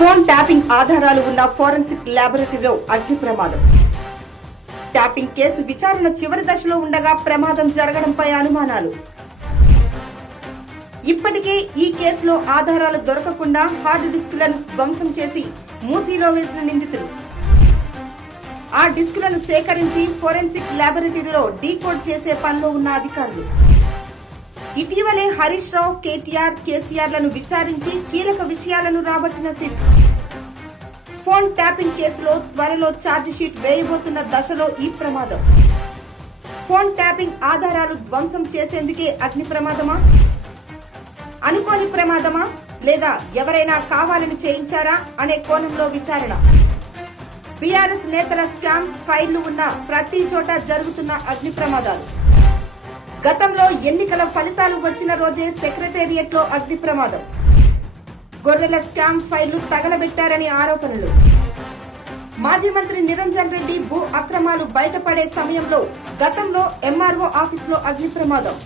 Phone tapping ఆధారాలు ఉన్న forensic ల్యాబొరేటరీలో అగ్ని ప్రమాదం. ట్యాపింగ్ కేసు విచారణ చివరి దశలో ఉండగా ప్రమాదం జరగడంపై అనుమానాలు. ఇప్పటికే ఈ కేసులో ఆధారాలు దొరకకుండా హార్డ్ డిస్క్లను ధ్వంసం చేసి మూసీలో వేసిన నిందితులు. ఆ డిస్క్లను సేకరించి ఫోరెన్సిక్ ల్యాబొరేటరీలో డీకోడ్ చేసే పనిలో ఉన్న అధికారులు. ఇటీవలే హరీష్ రావు, కేటీఆర్, కేసీఆర్లను విచారించి కీలక విషయాలను రాబట్టిన సిట్. ఫోన్ ట్యాపింగ్ కేసులో త్వరలో ఛార్జ్ షీట్ వేయబోతున్న దశలో ఈ ప్రమాదం. ఫోన్ ట్యాపింగ్ ఆధారాలు ధ్వంసం చేసేందుకే అగ్ని ప్రమాదమా, అనుకోని ప్రమాదమా, లేదా ఎవరైనా కావాలని చేయించారా అనే కోణంలో విచారణ. బీఆర్ఎస్ నేతల స్కామ్ ఫైళ్లు ఉన్న ప్రతి చోట జరుగుతున్న అగ్ని ప్రమాదాలు. గతంలో ఎన్నికల ఫలితాలు వచ్చిన రోజే సెక్రటేరియట్ లో అగ్ని ప్రమాదం. గొర్రెల స్కామ్ ఫైళ్లు తగలబెట్టారని ఆరోపణలు. మాజీ మంత్రి నిరంజన్ రెడ్డి భూ అక్రమాలు బయటపడే సమయంలో గతంలో ఎంఆర్ఓ ఆఫీసులో అగ్ని ప్రమాదం.